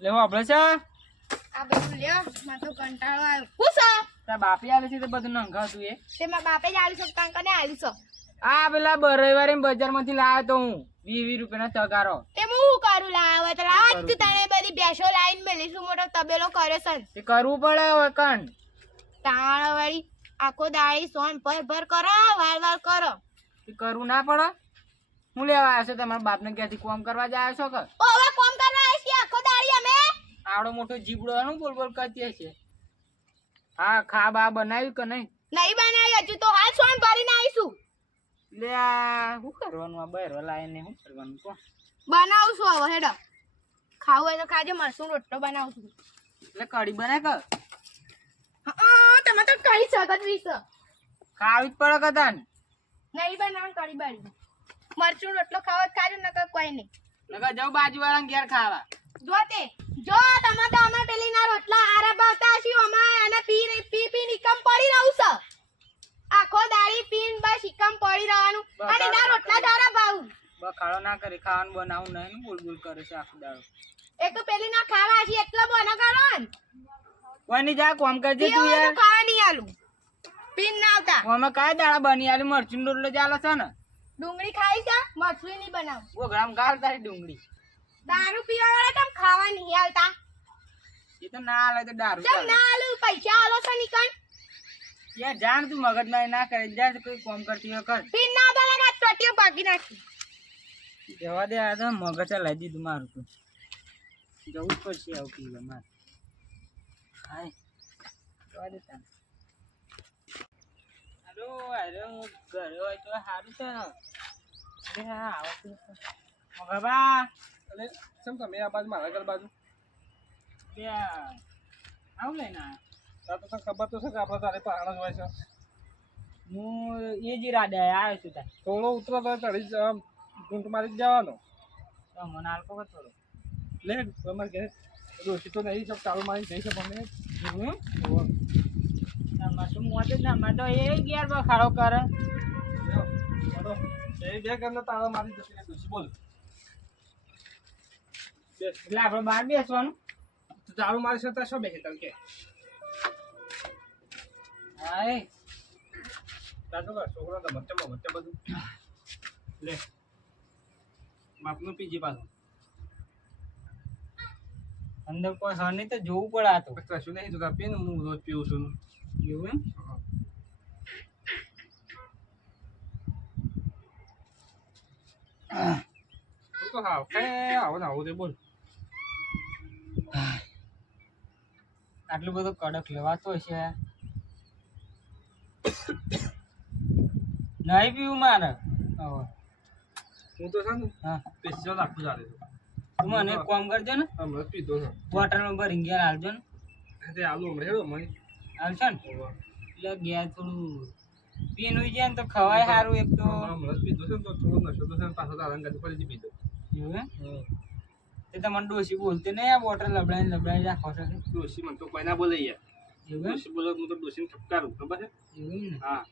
લેવો આપણે છે આ બધું લ્યો મને તો કંટાળો આવ્યો હું છે તાર બાપી આવે છે તો બધું નંખાતું એ તે મારા બાપે જ આલી છો કાં કને આલી છો આ પેલા રવિવારે બજારમાંથી લાવ્યો તો હું 20 રૂપિયાનો તગારો તે હું શું કરું લાવ તો લાવ તું તને બધી બેસો લાઈન મેલીશું મોટો તબેલો કર્યો છે તે કરવું પડે હવે કણ તાળ વાળી આખો દાડી સોન ભર કરો વાર કરો તે કરવું ના પડે હું લેવા આવ્યો છો તમારા બાપને ક્યાંથી કોમ કરવા જાય છો કે ઓ હવે કોમ કરવા આવીશ કે આખો દાડી અમે આવડો મોટો જીબડો નું બોલ કરતી હશે હા ખા બા બનાવ્યું કે નહીં નહીં બનાવી હજુ તો હાલ સોન ભરીને આવીશું લે આ શું કરવાનું આ બહેરો લાવીને શું કરવાનું કો બનાવું છું હવે હેડો ખાવું હોય તો ખાજે મરસું રોટલો બનાવું છું એટલે કઢી બનાય કે તમે તો કઈ સગત વીસ ખાવી જ પડે કે તાન નહીં બનાવ કડી બાળી મરચું રોટલો ખાવા જ ખાજો નકર કોઈ નહીં લગા જાવ બાજુવાળાને ઘેર ખાવા જો તમે તો અમે પેલી ના રોટલા આરા ભાવતા હશી અમે અને પી નિકમ પડી રહું છે આખો દાડી પીન બસ ઇકમ પડી રહેવાનું અને ના રોટલા દારા ભાવ બખાડો ના કરે ખાવાનું બનાવું નહીં બોલ કરે છે આખો દાડો એક તો પેલી ના ખાવા હશી એટલો બનો કરો ને કોઈ નહીં જા કોમ કરજે તું યાર ખાવા નહીં આલું પીન ના આવતા અમે કાય દાડા બની આલી મરચું રોટલો ચાલે છે ને ડુંગળી ખાઈ છે મરચું નહીં બનાવ ગોગડામ ગાળ તારી ડુંગળી દારૂ પીવા વાળા તમ ખાવા નહીં આવતા એ તો ના આલે તો દારૂ તમ ના આલું પૈસા આલો છો નીકળ યાર જાણ તું મગજમાં ના કરે જા કોઈ કોમ કરતી હોય કર પીન ના આવતા લાગે ટોટીઓ ભાગી નાખી જવા દે આ તો મગજ લઈ દીધું મારું તો જવું જ પડશે આવું પીવા મારે હાય જવા દે તાને હાલો હું ઘરે હોય તો સારું છે ને અરે હા આવતું મગબા એટલે કેમ તમે આ બાજુ મારા ઘર બાજુ બે આવું લઈને તાર તો ખબર તો છે કે આપણે તારે પહાડ જ હોય છે હું એ જ ઈરાદે આવ્યો છું તાર થોડો ઉતરો તો ચડી જ ગુંટ મારી જ જવાનો તો મને આલકો કે થોડો લે તમારે ઘરે રોટી તો નહીં સબ ચાલુ મારી જઈ છે મને શું મોત જ ના તો એ ગેર બખાડો કરે એ બે ઘરના તાળા મારી જતી રહે ડોશી બોલ એટલે આપણે બહાર બેસવાનું તો ચાલુ મારી છે તો શું બેસે તમ કે હા દાદો કા છોકરો તો મચ્ચે બધું લે બાપનું પીજી પાછું અંદર કોઈ હર નહીં તો જોવું પડે આ તો કશું નહીં તો પીને હું રોજ પીવું છું એવું એમ તું તો હાવ આવો ને આવું તે બોલ આટલું બધું કડક લેવાતો છે નહીં પીવું મારે હવે હું તો છે ને હા સ્પેશિયલ રાખું ચાલે તું મને એક કામ કરજો ને હમણાં જ પીધો છે બોટલમાં ભરીને ઘેર આવજો ને તે આલુ હમણાં હેડો મને આવશે ને એટલે ઘેર થોડું પીનું જાય ને તો ખવાય સારું એક તો હમણાં જ પીધો છે ને તો થોડો નશો તો છે ને પાછો તારા ગાડી ફરીથી પીધો એવું એમ તે તમને ડોસી બોલતી નહીં આ બોટલ લબડાઈ રાખો છો કે ડોશી મને તો કોઈ ના બોલે યાર એવું એમ ડોશી બોલે હું તો ડોશીને ઠપકારું ખબર છે એવું એમ ને હા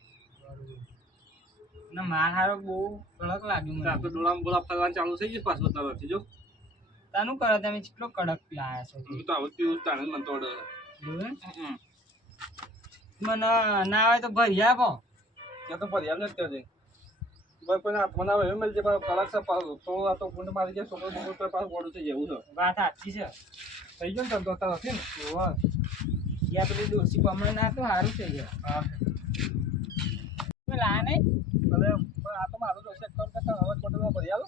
ના માર હારો બહુ કડક લાગ્યું આ તો મને ડોળામાં બોલા ફરવાનું ચાલુ થઈ ગયું પાછું તારાથી જો તાનું કરો તમે કેટલો કડક લાયા છો હું તો આવું પીવું તાણે મને તો ઓર્ડર એવું એમ મને ના આવે તો ભરી આપો ત્યાં તો ફરિયાદ નથી કરજે ભાઈ કોઈને હાથમાં ના આવે એમ મળજે પણ કલાક છે પાછું તો આ તો ગુંડ મારી જાય છોકરો બોકરો તો પાછું મોડું થઈ જાય એવું છે વાત સાચી છે થઈ ગયો ને તને તો તારાથી ને ઓવા યા પેલી ડોસી પમણે ના તો સારું થઈ ગયું હા લા નહીં ભલે પણ આ તો મારો તો એક કામ કરતા હવે હોટલમાં ભરી આવો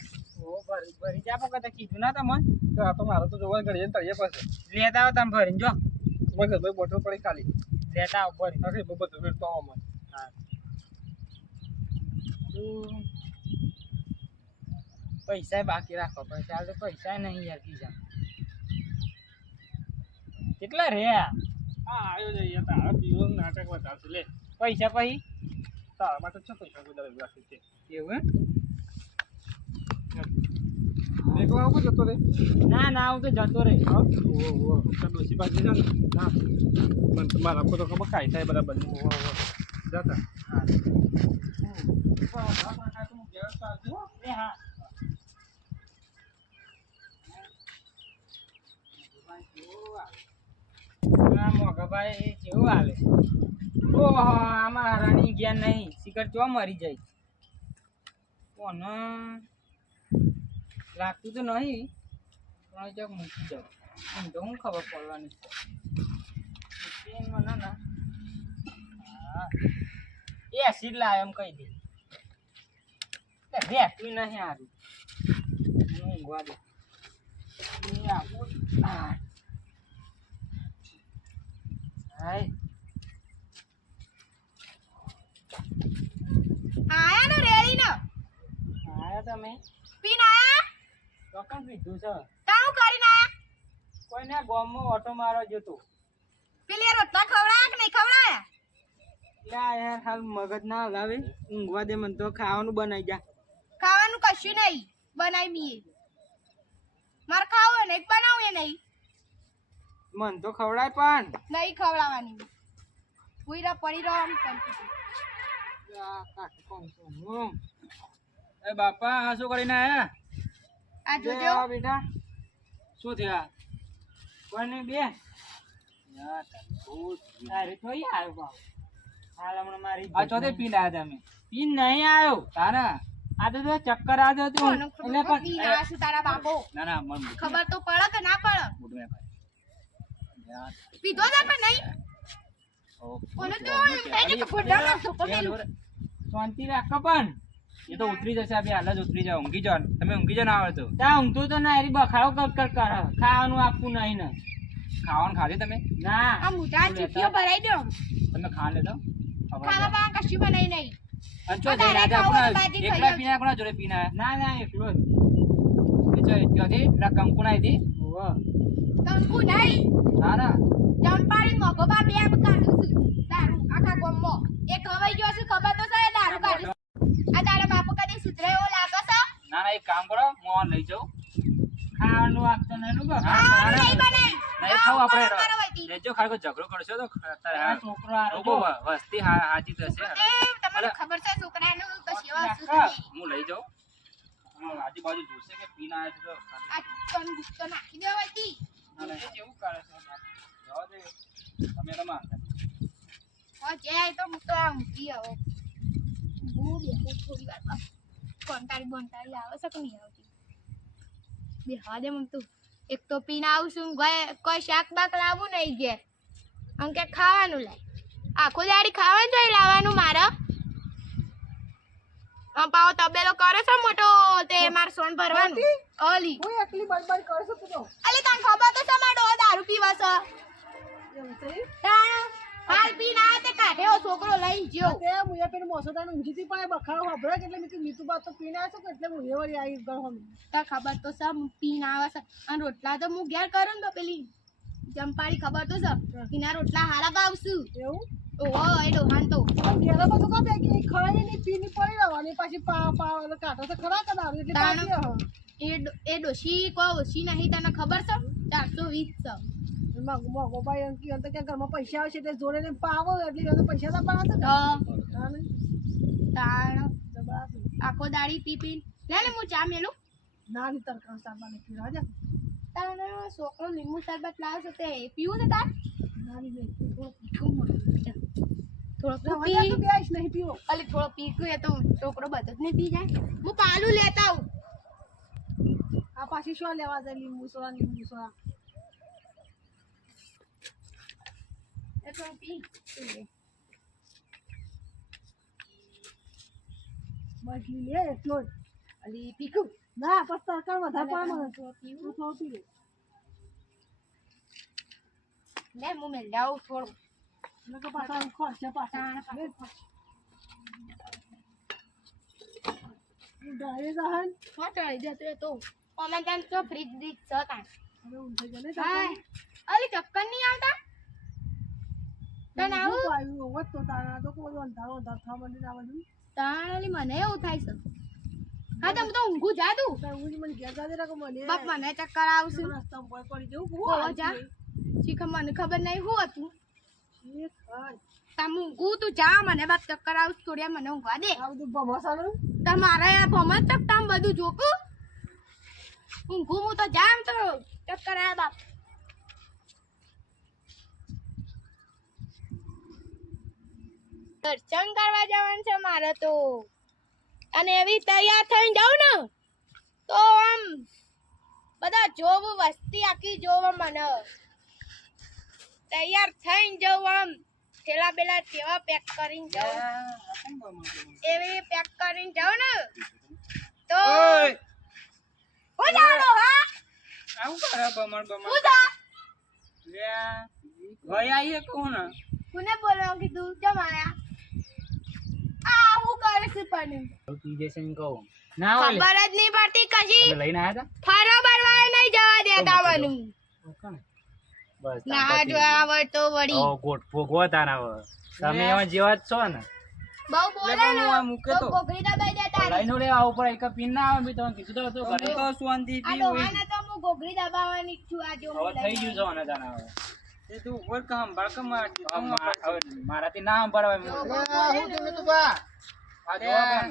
ઓ ભરી જાપો કે કીધું ના તમને તો આ તો મારો તો જોવા ઘડીએ ને તળિયે પાસે લેતા આવો તમે ભરીને જો તમારે ઘરમાં બોટલ પડી ખાલી લેતા આવો ભરી આખી બધું વેડતો આવો મને પૈસા બાકી રાખો પૈસા તો પૈસા નહીં યાર કીધા કેટલા રે હા આવ્યો જઈએ તારા પીવું નાટક વધારશે લે પૈસા પછી તારા માટે છે પૈસા વધારે રાખી છે એવું એક વાર આવું જતો રે ના ના હું તો જતો રે હા ઓ ડોસી બાજી છે ને ના મને તો મારા તો ખબર ખાઈ થાય બરાબર જતા હા આ મોગાભાઈ કેવું હાલે ઓહો આમાં રાણી ગયા નહીં શિખર ચો મરી જાય કોને લાગતું તો નહીં પણ ચોક મૂકી જાવ એમ તો હું ખબર પડવાની મને ના હા એ એસિડ લાવે એમ કહી દે રહેતું નહીં સારું ઊંઘવા દે હાય આયા ને રેડી ને આયા તમે પીન આયા ચોકન પીધું છે કામ કરીને આયા કોઈને ગામમાં ઓટો મારવા જતો પેલી રોટલા ખવડાયા કે નહીં ખવડાયા યા યાર હાલ મગજ ના હલાવે ઊંઘવા દે મને તો ખાવાનું બનાવી જા ખાવાનું કશું નહીં બનાવી મીએ મારે ખાવું નહીં બનાવું એ નહીં મન તો ખવડાય પણ નહીં ખવડાવવાની પૂરા પડી રહો આમ શાંતિથી. એ બાપા આ શું કરીને આયા આ જોજો બેટા શું થયા કોઈને બે તારે થોડી આવ્યો બાપ હાલ હમણાં મારી આ ચોથે પીને આયા તમે પીન નહીં આવ્યો તારા આ તો ચક્કર આવ્યો હતું કોનો એટલે ખબર પી ના શું તારા બાપો ના ના મન ખબર તો પડે કે ના પડે મોઢું મેં પીધો છે પણ નહીં કોને તો એમ થાય છે કે ફોડામાં ધોકો મેલું શાંતિ રાખો પણ એ તો ઉતરી જશે આ બે હાલ જ ઉતરી જાવ ઊંઘી જાવ તમે ઊંઘી જાવ ના આવે તો ત્યાં ઊંઘતું તો ના એરી બખાડો કર કર કરે ખાવાનું આપવું નહીં ને ખાવાનું ખાધું તમે ના આ મોટા ચીટીઓ ભરાઈ દો તમે ખા લેતો ખાવા બા કશું બનાવી નહીં અંચો તો તારે રાજા ખાવું આપણા બાજી એકલા ખાઈ પીના આપણા જોડે પીના ના ના એકલો જ એ જો ત્યાંથી પેલા કંકુ ના હતી ઓહો કંકુ નહીં તારા ચંપાડી મોકો બા બે આમ કાઢું છું દારૂ આખા ગોમમાં એ ખવાઈ ગયો છે ખબર તો છે દારૂ કાઢું આ તારા બાપુ કદી સુધરે એવો લાગે છે ના ના એક કામ કરો હું આ લઈ જાઉં ખાવાનું આપતો નહીં નું બા ખાવાનું નહીં બનાય નહીં ખાવું આપણે મારો વધી લેજો ખાલી કોઈ ઝઘડો કરશો તો તારે આ હા છોકરો આ રોકો વસ્તી હાજી થશે એ તમને ખબર છે છોકરાનું તો સેવા શું નાખા. છે હું લઈ જાઉં આજુબાજુ જોશે કે પીને આવ્યા છે તો આ ચન ગુસ્સો નાખી દેવાતી એ જેવું કરે છે બાપ. જવા દે તમે રમા ઓ જાય તો હું તો આ ઊંઘી આવો હું બેઠો થોડી વાર બસ બંટાળી આવે છે કે નહીં આવતી બે હા દે મમ તું એક તો પીને આવું છું કોઈ શાક બાક લાવવું નહીં ઘેર આમ કે ખાવાનું લાય આખો દાડી ખાવાનું જોઈ લાવવાનું મારે પાવો તબેલો કરે છે મોટો તે માર સોન ભરવાનું ઓલી હું એકલી બડબડ કરું છું તું તો. અલી તને ખબર તો છે મારો ડોહો દારૂ પીવા છે એવું છે? તાણ હાલ પીને આયો તે કાઢ્યો છોકરો લઈ ગયો તે મુએ પેલું મોસોદાનું ઊંઘીથી પણ એ બખાડો સાંભળ્યો કે એટલે મેં કીધું મીઠું બાદ તો પીને આવ્યો છું કે એટલે હું એ વળી આવી ગયો હમ. તાર ખબર તો છે પીને આવે છે અને રોટલા તો હું ઘેર કરું ને તો પેલી જંપાડી ખબર તો છે એના રોટલા હારા ભાવશું એવું ઓહો એ ડોહાન તો પણ ઘેરે બધું કાં ભેગી ખાઈ નહીં પીની પડી રહેવાની પાછી કાઢો તો ખરા કે દારૂ એટલે તાણ. કાઢી એ ડોશી કોઈ ઓછી નહીં તને ખબર છે 420 છે મોગો ભાઈ એમ કહ્યું તો કે ઘરમાં પૈસા આવશે એટલે જોડે ને પાવો એટલે એને પૈસા તો પાડે તો તાણ જબરદસ્ત. આખો દાડી પી પી લે ને હું ચા મેલું નાની તરકારી સારવાર નથી રાજા તાણ છોકરો લીંબુ શરબત લાવે છે તે પીવું છે તાર નાની નહીં થોડો હવે તો બેસ નહીં પીવો અલી થોડો પી ગયો તો છોકરો બધો જ નહીં પી જાય હું પાલું લેતા આવું આ પાછી શું લેવા જાય લીંબુ સોડા એ તો પી બસ લે એટલો જ અલી પીકું ના પછી તરકાર વધારે પાડે મને થોડો પીવું તું થોડું પી લે લે હું મેલ જાઉં થોડું નકર પાછા ખોરશે પાછા તાણ ડાયરે જહન હા ચડી જતો એ તો અમે ત્યાં તો ફ્રીજ બ્રીજ છે તાણ હવે ઊંઘે ગયો ને હાય અલી ચક્કર નહીં આવતા તને આવું આવ્યું હોત તો તારા તો કોઈ અંધારો થવા માંડી ના બધું તાણ અલી મને એવું થાય છે હા તો હું તો ઊંઘું જા તું હું મને ઘેર જાજે રાખો મને બાપ મને ચક્કર આવશે રસ્તા પર પડી જવું ઓ જા શીખ મને ખબર નહીં હું હતું તમે ઊંઘું તું જા મને બાપ ચક્કર આવશે થોડી મને ઊંઘવા દે આ બધું ભમાસાનું તમારે આ ભમત તક તામ બધું જોકું ઊંઘું હું તો જામ તો ચક્કર આયા બાપ દર્શન કરવા જવાનું છે મારે તો અને એવી તૈયાર થઈને જાઉં ને તો આમ બધા જોવ વસ્તી આખી જોવ મને તૈયાર થઈને જાઉં આમ થેલા બેલા કેવા પેક કરીને જાઉં એવી પેક કરીને જાઉં ને તો હું જાણો હા આવું કરે બમણ હું બમણ જા લે ભાઈ આઈએ કોણ કોને બોલવા કીધું કેમ આયા આ હું કરે છે પણ પી જશે ને કહું ના ઓલે ખબર જ નહીં પડતી કશી તમે લઈને આયા ફરો બરવાય નહીં જવા દેતા મને હતા બસ ના જો આવડતો વળી ઓ ગોટ ભોગવો તારા તમે એવા જેવા જ છો ને બહુ બોલે લે ને હું આ મૂકે તો તો. ગોગરી દબાઈ દે તારી લાઈનો લે આ ઉપર એક પીન ના આવે બી તમે કીધું તો હતું ઘરે તો શાંતિ આ ડોહાને તો હું ગોગરી દબાવવાની જ છું આ જો હવે થઈ ગયું છો ને તારા હવે એ તું ઉપર કામ બાળકા માં હવે મારાથી ના સંભળાય હું તમે તો બા આ જોવા પણ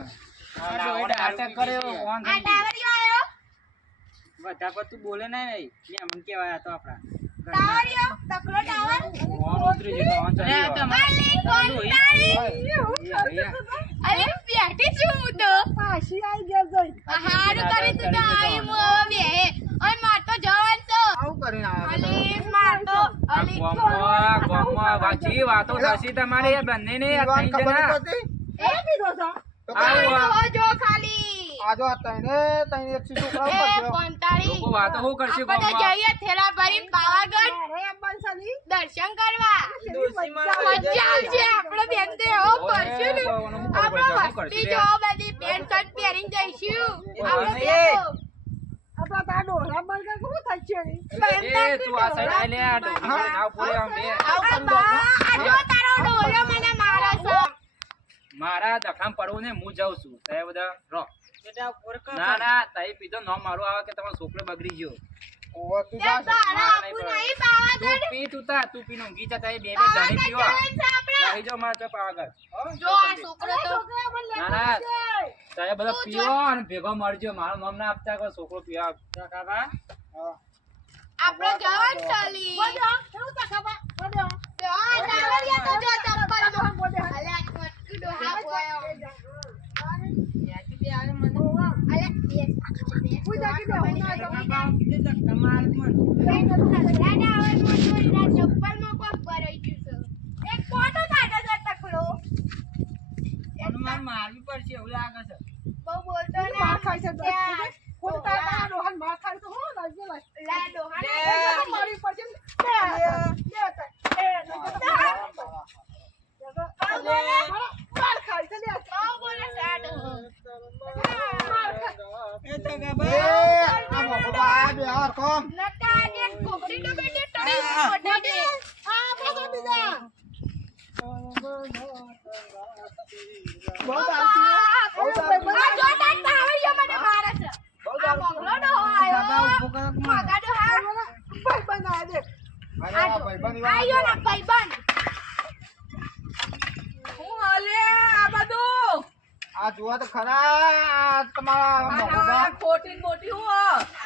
આ નાવડે અટેક કર્યો કોણ આ ટાવરિયો આયો બધા પર તું બોલે ના નહીં લે મને કેવાય તો આપડા ટાવરિયો તકલો ટાવર કોણ ઉતરી જતો કોણ ચડી અલી કોણ અરે બેઠી છું હું તો પાછી આવી ગયા જોઈ હારું કરી તું તો આવી મો બે અને માર તો જવાન તો આવું કરીને અલી માર તો અલી ગોમમાં વાચી વાતો થશી તમારી એ બંનેને આ ત્રણ જણા એ પીધો છો આવો જો ખાલી આજો તને તને એક છોકરા એ ઉપર કંટાળી લોકો વાતો શું કરશે આપણે ગોમમાં જઈએ થેલા ભરીને પાવાગઢ અરે બંસલી દર્શન કરવા મજા આવશે આપણે બેન તે હો કરશું ને આપણે વસ્તી જો બધી પેન્ટ શર્ટ પહેરીને જઈશું આપણે એ. આપણા તા ડોરા બર્ગર કોણ થશે એ તું આ સાઈડ આય લે આ ડોહી નાવ પૂરે આમ બે આ જો તારો ડોલો મને મારો છો મારા દખામ પડવું ને હું જાઉં છું તે બધા રો બેટા ઉપર ના ના તઈ પીધો નો મારું આવે કે તમારો છોકરો બગડી ગયો ઓ તું તે તારા આપું નહીં પાવાગઢ તું પી તું તા તું પીનો ઊંઘી જા તઈ બે બે જાણી પીવા લઈ જાઓ મારા તો પાવાગઢ જો આ છોકરો તો ના ના તઈ બધા પીવો અને ભેગો મળજો મારું નામ ના આપતા કોઈ છોકરો પીવા કાકા આપણે જવાન ચાલી બોલો શું તખાબા બોલો આ ટાવરિયા તો જો ચપ્પલ માં અલે આ કટકુ ડોહા પોયો અલે એ પૂજા કે દે હું ના ચપ્પલ માં કોક ભરાઈ ગયું છે એક ફોટો કાઢો છે ટકલો મારવી પડશે એવું લાગે છે બહુ બોલતો ને માર ખાય છે કોણ તારા ડોહાન માર ખાય તો હો લાગે લા ડોહા લે મારી પછી માર ખાય છે લે બહુ બોલે છે આ ડોહો નકા આજે કોકડી તો બેટી ટડી મોટા દે આ બસો બીજા બહુ આ જો તાર તાવડિયો મને મારે છે આ મોગલો ડોહો આયો મગા ડોહા ભાઈ બનાય દે આયો ના ભાઈબંધ હું હાલે આ બધું આ જોવા તો ખરા તમારા મહોબા ખોટી મોટી હું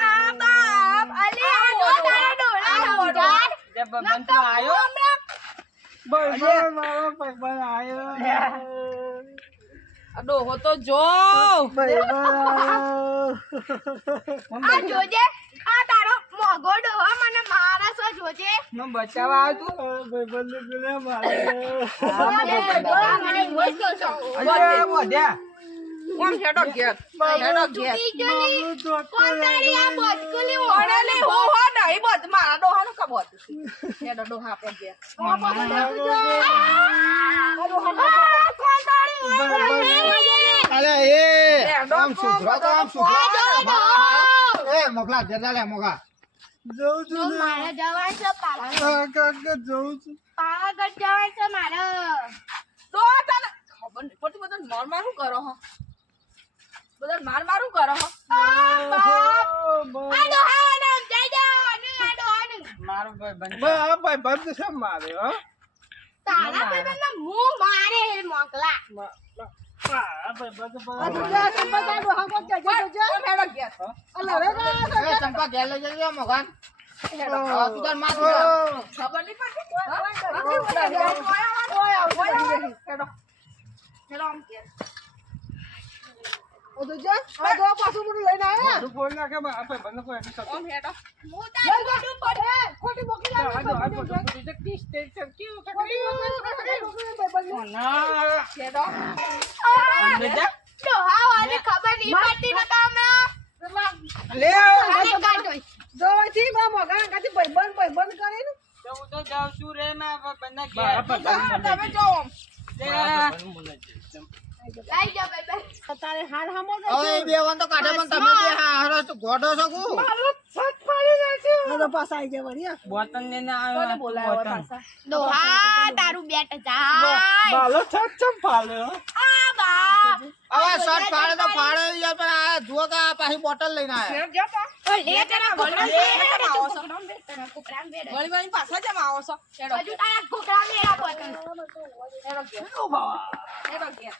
આ બાપ અલી આ જો તારા ડોળા નવજાર જે બંધ તો આયો મારો ભાઈબંધ આયો આ ડોહો તો જો આ જોજે આ તારો મોગો ડોહો મને મારે છે જોજે મને બચાવવા આવતું મને મોજ કરશો કોણ હેડો ઘેર હેડો ઘેર ચૂકી જોની કોણ તારી આ બોચકુલી ઓડેલી હો હો નહીં બધ મારા ડોહાનું કબોત હેડો ડોહા આપણે ઘેર કોણ તારી અલે એ આમ સુધરો તો આમ સુધરો એ મોકલા જલ્દી લે મોગા જો મારે જવાય છે પાવાગઢ પાવાગઢ જવાય છે મારે તો તને ખબર નહીં પડતી બધા માર માર શું કરો હો બધા માર માર શું કરો હો આ ડોહાને જઈ જાઓ અને આ ડોહાને મારું ભાઈ બંધ ભાઈ બંધ છે મારે હો તારા ભાઈબંધને મું મારે હે મોકલા હેડો ઘેર ચંપા ઘેર લઈ જજો મોગા હેડો તું તાર માર ખબર નહીં પડતી હેડો આમ ઘેર. ઓ તો જા આ દવા પાછું બધું લઈને આયા બધું ફોડી નાખે પણ આપણે બંને કોઈ એની સાથે આમ હેડો. હું તારું બધું પડે. ખોટી મોકલી આ જો આ લાવી બધું બીજે ટીસ ટેક કેવું ના હેડો. બેટા ડોહા વાને ખબર નહીં પડતી નતા હમણાં. લે આને કાઢો. દવાથી બા મગા કાથી ભાઈબંધ કરીને તો હું તો જાઉં છું રે માં બંને મારા ઘેર પર તમે જાઓ આમ. લે લઈ જા ભાઈ. તારે હાર હામો હવે બે વન તો કાઢે પણ તમે બે હારો છો ગોડો છો કુ આ તો પાછા આવી ગયા વળી બોતલ ને ના કોને આવ્યો બોલાવ્યો બોતલ પાછા? ડોહા તારું બેટ જાય. બાલો છત ચમ પાલ્યો આ બા. હવે શર્ટ ફાડે તો ફાડે યાર પણ આ જુઓ કે આ પાછી બોટલ લઈને આયા ઘેર જાઓ પા. ઓ લે તારા વળી કોકરામ વળી બેટ. તારા કોકરામ બેટ. વળી પાછા જેમ આવો છો. હેડો. હજુ તારા કોકરામ બેટ બોતલ. હેડો ઘેર. હેડો ઘેર.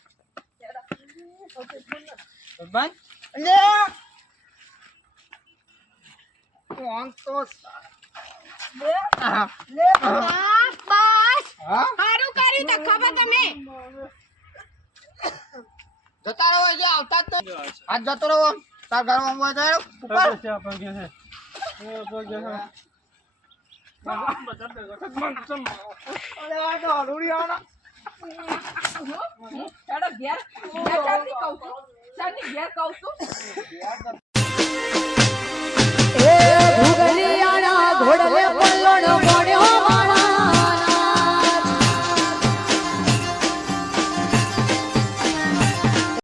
બંધ લે કોણ તો હા, બસ. હા સારું કર્યું તો ખબર તમે. જતા રહો અહીંયા આવતા જ તો આજ જતો રહો તાર ઘર માં મોય જાય ઉપર છે આપણ કે છે એ તો કે છે મન ચમ અરે આ તો હરુડી આના હેડો ઘેર. ઘેર ચાલતી કહું છું. ચાલતી ઘેર કહું છું.